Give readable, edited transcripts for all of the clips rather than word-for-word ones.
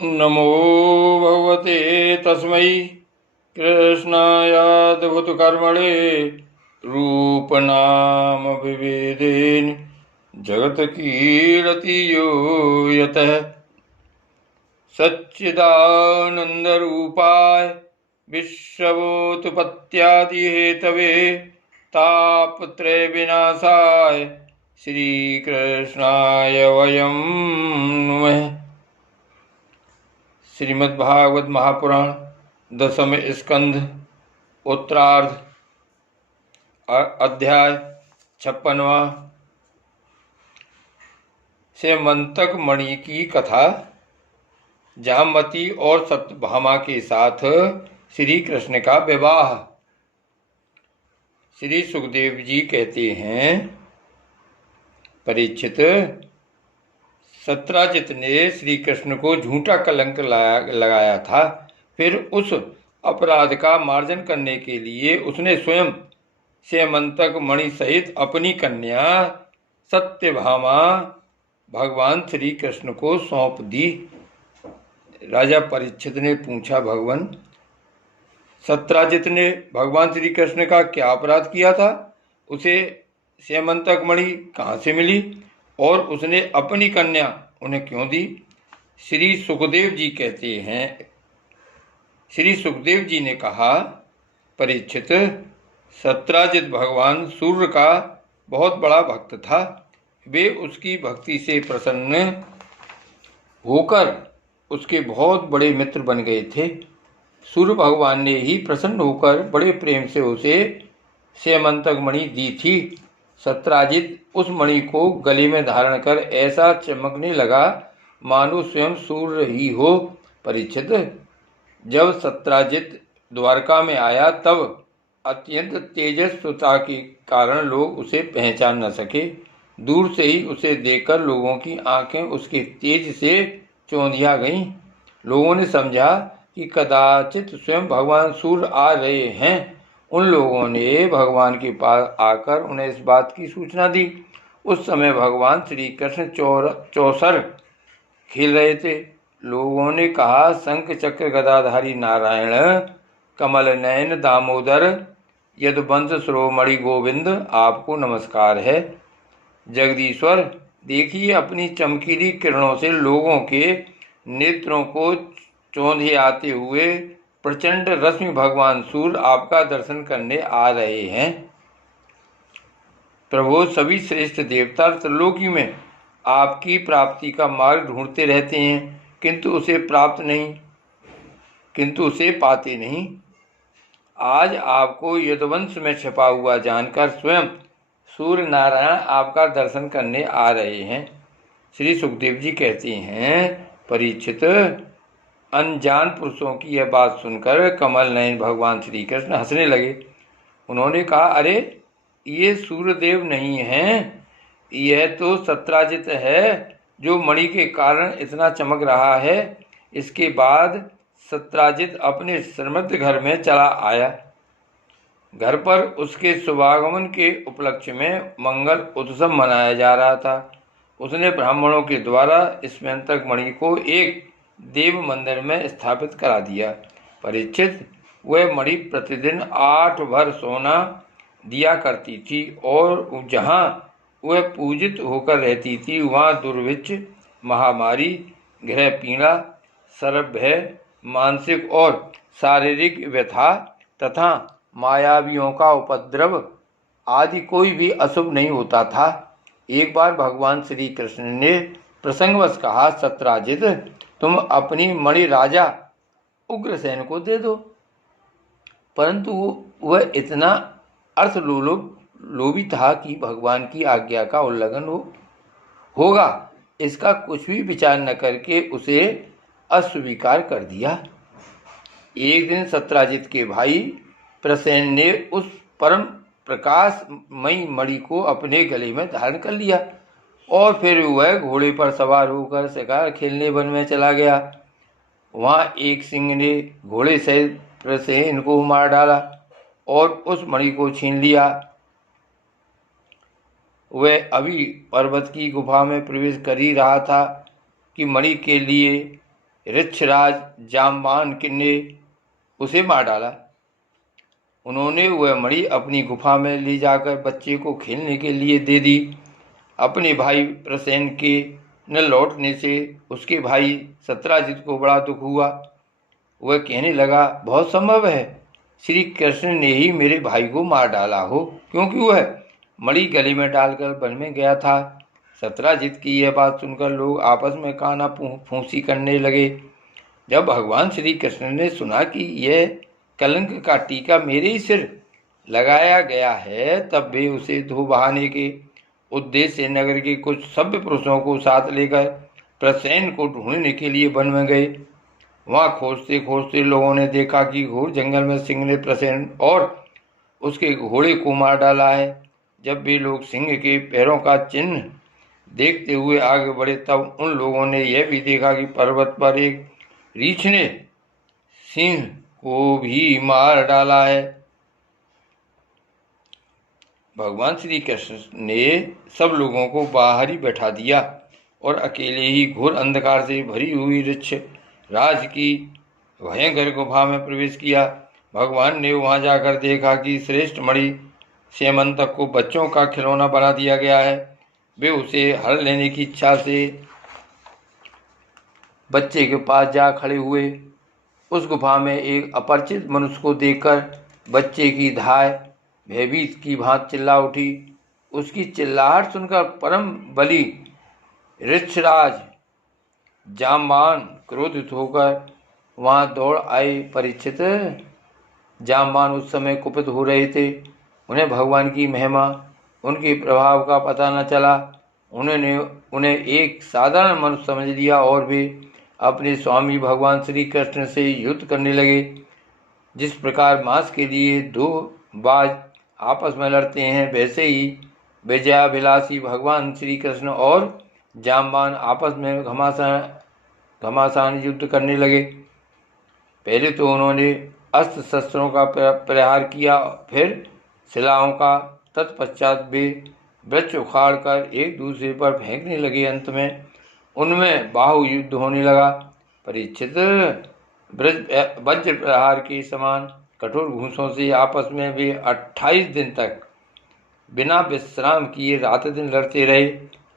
नमो भगवते तस्मै कृष्णायाद्भुतकर्मणे रूपनाम विभेदेन जगत्कीर्ति यो यतः सच्चिदानन्दरूपाय विश्वोत्पत्त्यादिहेतवे तापत्रय विनाशाय श्रीकृष्णाय वयं नमः। श्रीमद्भागवत महापुराण दशम स्कंध उत्तरार्ध अध्याय 56वां। सेमंतक मणि की कथा। जामवती और सत्यभामा के साथ श्री कृष्ण का विवाह। श्री सुखदेव जी कहते हैं, परीक्षित, सत्राजित ने श्री कृष्ण को झूठा कलंक लगाया था। फिर उस अपराध का मार्जन करने के लिए उसने स्वयं सेमंतक मणि सहित अपनी कन्या सत्यभामा भगवान श्री कृष्ण को सौंप दी। राजा परीक्षित ने पूछा, भगवान, सत्राजित ने भगवान श्री कृष्ण का क्या अपराध किया था? उसे सेमंतक मणि कहाँ से मिली और उसने अपनी कन्या उन्हें क्यों दी? श्री सुखदेव जी कहते हैं, श्री सुखदेव जी ने कहा, परीक्षित, सत्राजित भगवान सूर्य का बहुत बड़ा भक्त था। वे उसकी भक्ति से प्रसन्न होकर उसके बहुत बड़े मित्र बन गए थे। सूर्य भगवान ने ही प्रसन्न होकर बड़े प्रेम से उसे सेमंतक मणि दी थी। सत्राजित उस मणि को गले में धारण कर ऐसा चमकने लगा मानो स्वयं सूर्य ही हो। परीक्षित, जब सत्राजित द्वारका में आया तब अत्यंत तेजस्विता के कारण लोग उसे पहचान न सके। दूर से ही उसे देखकर लोगों की आंखें उसके तेज से चौंधिया गईं। लोगों ने समझा कि कदाचित स्वयं भगवान सूर्य आ रहे हैं। उन लोगों ने भगवान के पास आकर उन्हें इस बात की सूचना दी। उस समय भगवान श्री कृष्ण चौसर खेल रहे थे। लोगों ने कहा, शंख चक्र गदाधारी नारायण, कमल नयन दामोदर, यदुवंश शिरोमणि गोविंद, आपको नमस्कार है। जगदीश्वर, देखिए, अपनी चमकीली किरणों से लोगों के नेत्रों को चौंधे आते हुए प्रचंड रश्मि भगवान सूर्य आपका दर्शन करने आ रहे हैं। प्रभु, सभी श्रेष्ठ देवता त्रिलोकी में आपकी प्राप्ति का मार्ग ढूंढते रहते हैं, किंतु उसे पाते नहीं। आज आपको यदुवंश में छिपा हुआ जानकर स्वयं सूर्य नारायण आपका दर्शन करने आ रहे हैं। श्री सुखदेव जी कहते हैं, परीक्षित, अनजान पुरुषों की यह बात सुनकर कमल नयन भगवान श्री कृष्ण हंसने लगे। उन्होंने कहा, अरे, ये सूर्यदेव नहीं हैं, यह तो सत्राजित है जो मणि के कारण इतना चमक रहा है। इसके बाद सत्राजित अपने समृद्ध घर में चला आया। घर पर उसके शुभागमन के उपलक्ष्य में मंगल उत्सव मनाया जा रहा था। उसने ब्राह्मणों के द्वारा सेमंतक मणि को एक देव मंदिर में स्थापित करा दिया। परीक्षित, वह मणि प्रतिदिन 8 भर सोना दिया करती थी और जहाँ वह पूजित होकर रहती थी वहाँ दुर्भिक्ष, महामारी, गृह पीड़ा, सर्प भय, मानसिक और शारीरिक व्यथा तथा मायावियों का उपद्रव आदि कोई भी अशुभ नहीं होता था। एक बार भगवान श्री कृष्ण ने प्रसंगवश कहा, सत्राजित, तुम अपनी मणि राजा उग्रसेन को दे दो। परंतु वह इतना लोभी था कि भगवान की आज्ञा का उल्लंघन होगा इसका कुछ भी विचार न करके उसे अस्वीकार कर दिया। एक दिन सत्राजित के भाई प्रसेन ने उस परम प्रकाशमयी मणि को अपने गले में धारण कर लिया और फिर वह घोड़े पर सवार होकर शिकार खेलने वन में चला गया। वहाँ एक सिंह ने घोड़े सहित प्रसेन को मार डाला और उस मणि को छीन लिया। वह अभी पर्वत की गुफा में प्रवेश कर ही रहा था कि मणि के लिए ऋक्षराज जामवान ने उसे मार डाला। उन्होंने वह मणि अपनी गुफा में ले जाकर बच्चे को खेलने के लिए दे दी। अपने भाई प्रसेन के न लौटने से उसके भाई सत्राजित को बड़ा दुख हुआ। वह कहने लगा, बहुत संभव है श्री कृष्ण ने ही मेरे भाई को मार डाला हो, क्योंकि वह मणि गले में डालकर वन में गया था। सत्राजित की यह बात सुनकर लोग आपस में काना फूंसी करने लगे। जब भगवान श्री कृष्ण ने सुना कि यह कलंक का टीका मेरे ही सिर लगाया गया है, तब वे उसे धो बहाने के उद्देश्य से नगर के कुछ सभ्य पुरुषों को साथ लेकर प्रसेन को ढूंढने के लिए वन में गए। वहां खोजते खोजते लोगों ने देखा कि घोर जंगल में सिंह ने प्रसेन और उसके घोड़े को मार डाला है। जब वे लोग सिंह के पैरों का चिन्ह देखते हुए आगे बढ़े, तब उन लोगों ने यह भी देखा कि पर्वत पर एक रीछ ने सिंह को भी मार डाला है। भगवान श्री कृष्ण ने सब लोगों को बाहर ही बैठा दिया और अकेले ही घोर अंधकार से भरी हुई ऋक्ष राज की भयंकर गुफा में प्रवेश किया। भगवान ने वहां जाकर देखा कि श्रेष्ठ मणि सेमंतक को बच्चों का खिलौना बना दिया गया है। वे उसे हर लेने की इच्छा से बच्चे के पास जा खड़े हुए। उस गुफा में एक अपरिचित मनुष्य को देखकर बच्चे की धाय भयभीत की भांति चिल्ला उठी। उसकी चिल्लाहट सुनकर परम बली ऋक्षराज जामवान क्रोधित होकर वहां दौड़ आए। परीक्षित, जामवान उस समय कुपित हो रहे थे। उन्हें भगवान की महिमा, उनके प्रभाव का पता न चला। उन्होंने उन्हें एक साधारण मनुष्य समझ लिया और वे अपने स्वामी भगवान श्री कृष्ण से युद्ध करने लगे। जिस प्रकार मांस के लिए दो बाज आपस में लड़ते हैं, वैसे ही विजयाभिलाषी भगवान श्री कृष्ण और जामवान आपस में घमासान युद्ध करने लगे। पहले तो उन्होंने अस्त्र शस्त्रों का प्रहार किया, फिर शिलाओं का। तत्पश्चात वे वृक्ष उखाड़ कर एक दूसरे पर फेंकने लगे। अंत में उनमें बाहु युद्ध होने लगा। परीक्षित, वज्र प्रहार के समान कठोर घूंसों से आपस में वे 28 दिन तक बिना विश्राम किए रात दिन लड़ते रहे।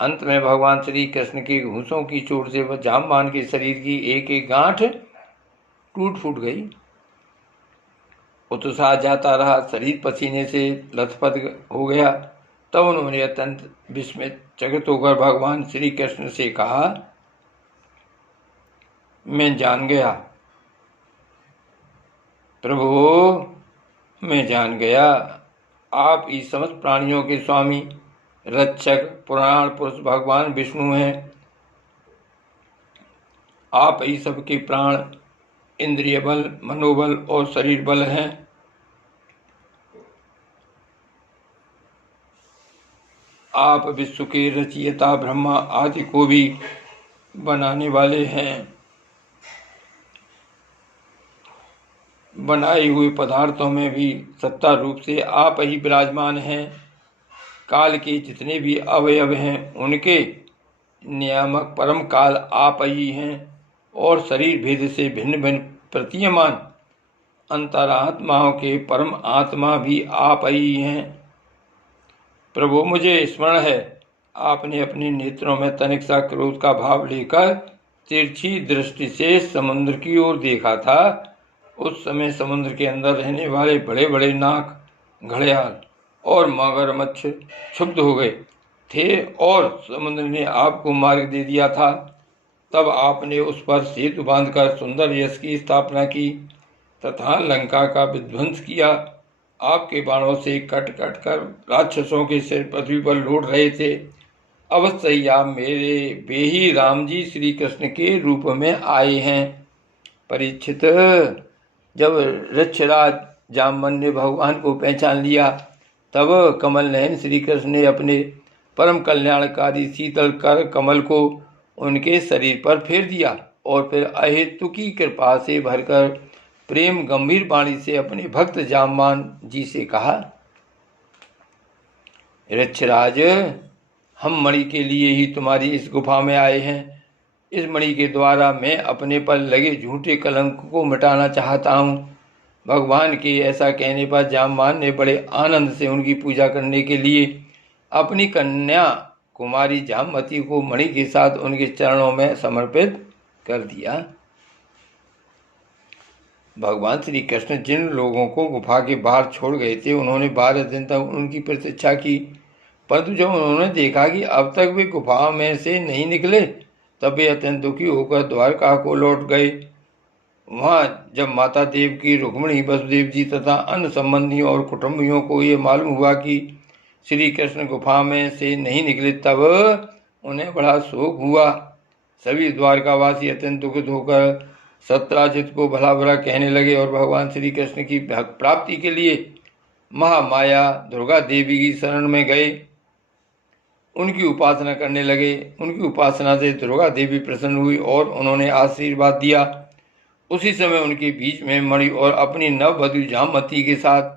अंत में भगवान श्री कृष्ण के घूंसों की चोट से जामवान के शरीर की एक एक गांठ टूट फूट गई। उत्साह जाता रहा, शरीर पसीने से लथपथ हो गया। तब उन्होंने अत्यंत विस्मित चकित होकर भगवान श्री कृष्ण से कहा, मैं जान गया प्रभु, मैं जान गया, आप इस समस्त प्राणियों के स्वामी, रक्षक, पुराण पुरुष भगवान विष्णु हैं। आप ही सबके प्राण, इंद्रिय बल, मनोबल और शरीर बल हैं। आप विश्व के रचयिता ब्रह्मा आदि को भी बनाने वाले हैं। बनाए हुए पदार्थों में भी सत्ता रूप से आप ही विराजमान हैं। काल के जितने भी अवयव हैं, उनके नियामक परम काल आप ही हैं और शरीर भेद से भिन्न भिन्न प्रतीयमान अंतरात्माओं के परम आत्मा भी आप ही हैं। प्रभु, मुझे स्मरण है, आपने अपने नेत्रों में तनिक सा क्रोध का भाव लेकर तिरछी दृष्टि से समुद्र की ओर देखा था। उस समय समुद्र के अंदर रहने वाले बड़े बड़े नाग, घड़ियाल और मगरमच्छ क्षुब्ध हो गए थे और समुद्र ने आपको मार्ग दे दिया था। तब आपने उस पर सेतु बांधकर सुंदर यश की स्थापना की तथा लंका का विध्वंस किया। आपके बाणों से कट कट कर राक्षसों के सिर पृथ्वी पर लौट रहे थे। अवश्य ही आप मेरे बेही राम जी श्री कृष्ण के रूप में आए हैं। परीक्षित, जब ऋक्षराज जामवन ने भगवान को पहचान लिया, तब कमल नयन श्री कृष्ण ने अपने परम कल्याणकारी शीतल कर कमल को उनके शरीर पर फेर दिया और फिर अहेतु की कृपा से भरकर प्रेम गंभीर वाणी से अपने भक्त जामवान जी से कहा, ऋक्षराज, हम मणि के लिए ही तुम्हारी इस गुफा में आए हैं। इस मणि के द्वारा मैं अपने पर लगे झूठे कलंक को मिटाना चाहता हूँ। भगवान के ऐसा कहने पर जामवान ने बड़े आनंद से उनकी पूजा करने के लिए अपनी कन्या कुमारी जामवती को मणि के साथ उनके चरणों में समर्पित कर दिया। भगवान श्री कृष्ण जिन लोगों को गुफा के बाहर छोड़ गए थे, उन्होंने 12 दिन तक उनकी प्रतीक्षा की, परंतु जब उन्होंने देखा कि अब तक वे गुफा में से नहीं निकले, तब वे अत्यंत दुखी होकर द्वारका को लौट गए। वहाँ जब माता देव की रुक्मिणी, वसुदेव जी तथा अन्य संबंधियों और कुटुंबियों को ये मालूम हुआ कि श्री कृष्ण गुफा में से नहीं निकले, तब उन्हें बड़ा शोक हुआ। सभी द्वारकावासी अत्यंत दुखित होकर सत्राजित को भला बुरा कहने लगे और भगवान श्री कृष्ण की प्राप्ति के लिए महामाया दुर्गा देवी की शरण में गए, उनकी उपासना करने लगे। उनकी उपासना से दुर्गा देवी प्रसन्न हुई और उन्होंने आशीर्वाद दिया। उसी समय उनके बीच में मणि और अपनी नववधु जामवती के साथ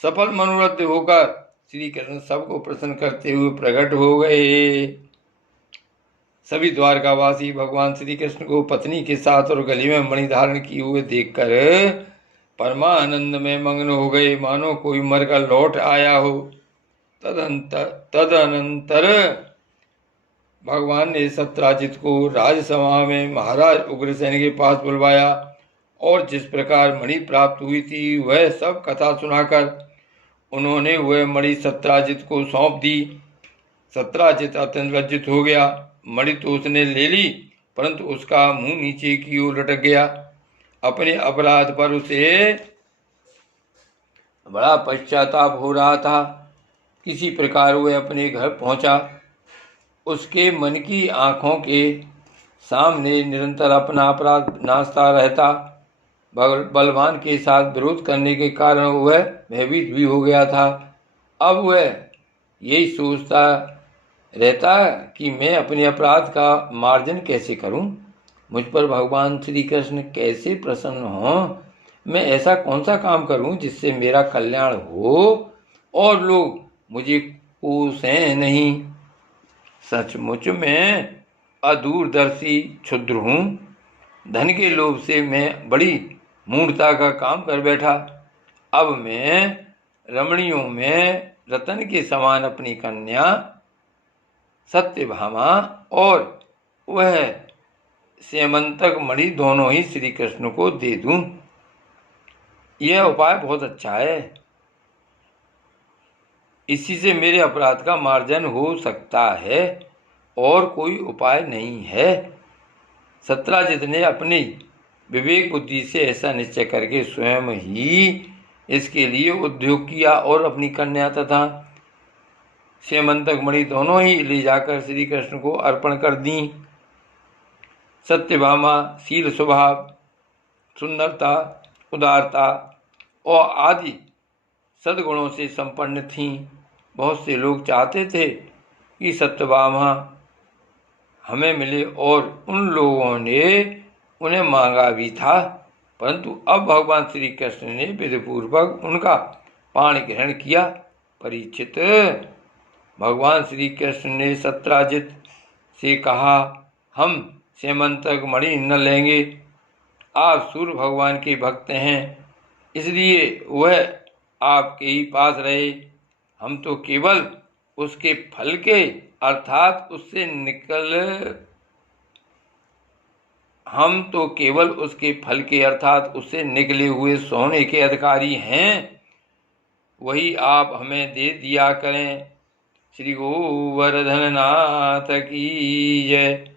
सफल मनोरथ होकर श्री कृष्ण सबको प्रसन्न करते हुए प्रकट हो गए। सभी द्वारकावासी भगवान श्री कृष्ण को पत्नी के साथ और गले में मणि धारण किए हुए देखकर परमानंद में मग्न हो गए, मानो कोई मरकर लौट आया हो। तदनंतर भगवान ने सत्राजित को राजसभा में महाराज उग्रसेन के पास बुलवाया और जिस प्रकार मणि प्राप्त हुई थी वह सब कथा सुनाकर उन्होंने वह मणि सत्राजित को सौंप दी। सत्राजित अत्यंत लज्जित हो गया। मणि तो उसने ले ली, परंतु उसका मुंह नीचे की ओर लटक गया। अपने अपराध पर उसे बड़ा पश्चाताप हो रहा था। किसी प्रकार वह अपने घर पहुंचा। उसके मन की आंखों के सामने निरंतर अपना अपराध नाचता रहता। बलवान के साथ विरोध करने के कारण वह भयभीत भी हो गया था। अब वह यही सोचता रहता कि मैं अपने अपराध का मार्जन कैसे करूं, मुझ पर भगवान श्री कृष्ण कैसे प्रसन्न हों, मैं ऐसा कौन सा काम करूं जिससे मेरा कल्याण हो और लोग मुझे कोसें नहीं। सचमुच मैं अदूरदर्शी क्षुद्र हूँ। धन के लोभ से मैं बड़ी मूढ़ता का काम कर बैठा। अब मैं रमणियों में रतन के समान अपनी कन्या सत्यभामा और वह सेमंतक मणि दोनों ही श्री कृष्ण को दे दूं। यह उपाय बहुत अच्छा है। इसी से मेरे अपराध का मार्जन हो सकता है और कोई उपाय नहीं है। सत्राजित ने अपनी विवेक बुद्धि से ऐसा निश्चय करके स्वयं ही इसके लिए उद्योग किया और अपनी कन्या तथा सेमंतक मणि दोनों ही ले जाकर श्री कृष्ण को अर्पण कर दी। सत्यभामा शील स्वभाव, सुंदरता, उदारता और आदि सद्गुणों से संपन्न थीं। बहुत से लोग चाहते थे कि सत्यभामा हमें मिले और उन लोगों ने उन्हें मांगा भी था, परंतु अब भगवान श्री कृष्ण ने विधिपूर्वक उनका पाणी ग्रहण किया। परीक्षित, भगवान श्री कृष्ण ने सत्राजित से कहा, हम सेमंतक मणि न लेंगे। आप सूर्य भगवान के भक्त हैं, इसलिए वह आपके ही पास रहे। हम तो केवल उसके फल के अर्थात उससे निकले हुए सोने के अधिकारी हैं। वही आप हमें दे दिया करें। श्री गोवर्धन नाथ की जय।